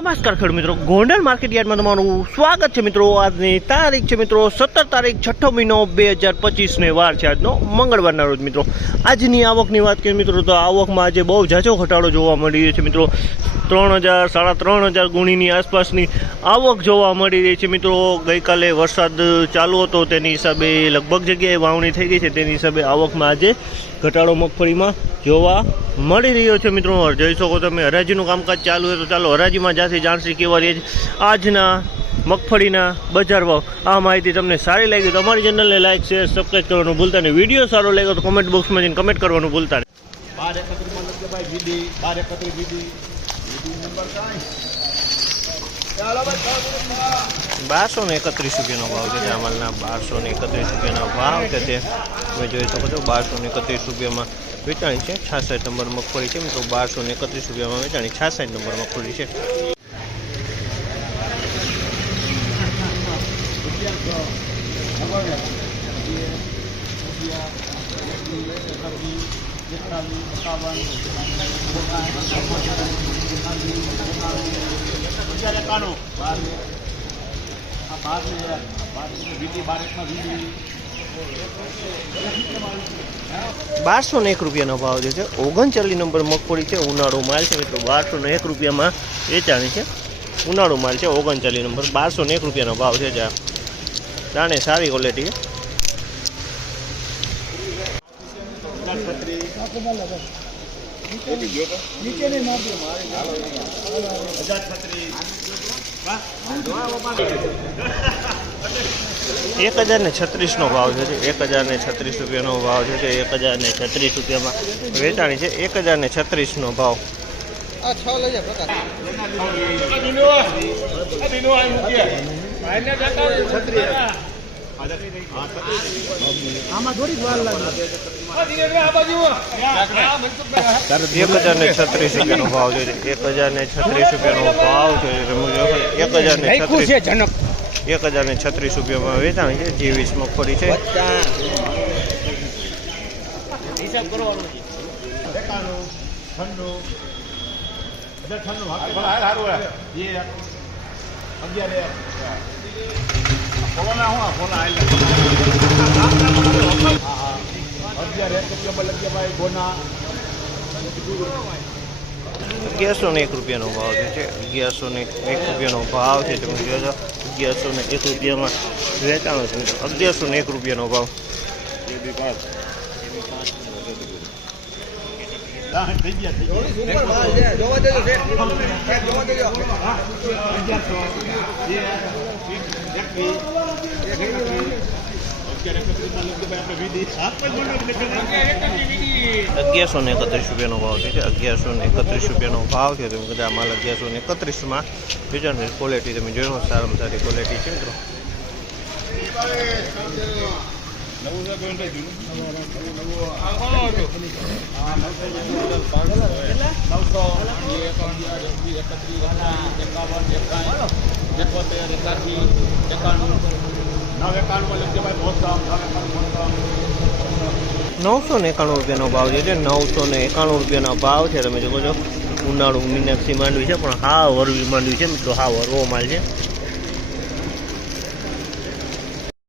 નમસ્કાર ખેડૂત મિત્રો. ગોંડલ માર્કેટ યાર્ડમાં તમારું સ્વાગત છે મિત્રો. આજની તારીખ છે મિત્રો, સત્તર તારીખ, છઠ્ઠો મહિનો બે હજાર પચીસને વાર છે આજનો મંગળવારના રોજ મિત્રો. આજની આવકની વાત કરીએ મિત્રો, તો આવકમાં આજે બહુ ઝાઝો ઘટાડો જોવા મળી રહ્યો છે મિત્રો. ત્રણ હજાર, સાડા ત્રણ હજાર ગુણીની આસપાસની આવક જોવા મળી રહી છે મિત્રો. ગઈકાલે વરસાદ ચાલુ હતો, તેની હિસાબે લગભગ જગ્યાએ વાવણી થઈ ગઈ છે. તેની હિસાબે આવકમાં આજે ઘટાડો મગફળીમાં જોવા મળી રહ્યો છે મિત્રો. જોઈ શકો તમે, હરાજીનું કામકાજ ચાલુ હોય તો ચાલો હરાજીમાં જ્યાંથી જાણશી કેવા રહે છે આજના મગફળીના બજાર ભાવ. આ માહિતી તમને સારી લાગી તો અમારી ચેનલને લાઈક શેર સબસ્ક્રાઈબ કરવાનું ભૂલતા નહીં. વીડિયો સારો લાગ્યો તો કોમેન્ટ બોક્સમાં જઈને કમેન્ટ કરવાનું ભૂલતા નહીં. બાર બીડી બાર એકત્રીસ નંબર કાંઈ? બારસો ને એકત્રીસ રૂપિયાનો ભાવ છે જામલના બારસો ને એકત્રીસ રૂપિયાનો ભાવ છે તે તમે જોઈ શકો છો બારસો ને એકત્રીસ રૂપિયામાં વેચાણી છે, છાસઠ નંબર મગફળી છે. મિત્રો બારસો ને એકત્રીસ રૂપિયામાં વેચાણી, છાસઠ નંબર મગફળી છે. અગિયાર એકાણું બાર આ બાર ને યાર બાર ને બીડી બાર એકમાં બીડી બારસો ને એક રૂપિયાનો ભાવ જે છે ઓગણચાલીસ નંબર મગફળી છે ઉનાળો માલ છે મિત્રો બારસો ને એક રૂપિયામાં વેચાણી છે. ઉનાળો માલ છે ઓગણચાલીસ નંબર બારસો ને એક રૂપિયાનો ભાવ છે જ્યાં જાણે સારી ક્વોલિટી એક હજાર ને છત્રીસનો ભાવ છે એક હજાર ને છત્રીસ રૂપિયાનો ભાવ છે એક હજાર ને છત્રીસ રૂપિયામાં વેચાણી છે એક હજાર ને છત્રીસનો ભાવ. એક હજાર ને છત્રીસ રૂપિયાનો ભાવ છે એક હજાર ને છત્રીસ રૂપિયાનો ભાવ છે એક હજાર ને છત્રીસ. એક હજાર ને છત્રીસ રૂપિયામાં વેચાણ છે. જેવીસ મગફળી છે. અગિયાર ઠંડુ હાથ ભલા હાલ હારું હે બે એક અગિયાર એક ફોલા હું ફોલા હાલ હા હા અગિયાર એક રૂપિયા લખજે ભાઈ ગોના અગિયારસો ને એક રૂપિયાનો ભાવ છે અગિયારસો ને એક રૂપિયાનો ભાવ છે તમે જોજો અગિયારસો ને એક રૂપિયામાં વેચાણો છે મિત્રો અગિયારસો ને એક રૂપિયાનો ભાવ હા થઈ ગયા થઈ ગયા અગિયારસો ને એકત્રીસ રૂપિયાનો ભાવ છે અગિયારસો ને એકત્રીસ રૂપિયાનો ભાવ છે? તમે બધા માલ અગિયારસો ને એકત્રીસમાં વેચાણ ક્વોલિટી તમે જોયો, સારામાં સારી ક્વોલિટી છે મિત્રો. નવ એકાણું નવસો ને એકાણું રૂપિયાનો ભાવ છે, નવસો ને એકાણું રૂપિયાનો ભાવ છે. તમે જોવો છો, ઉનાળુ મીનાક્ષી માંડવી છે, પણ હા, વરવી માંડવી છે, મિત્રો, હા, વરવો માલ છે.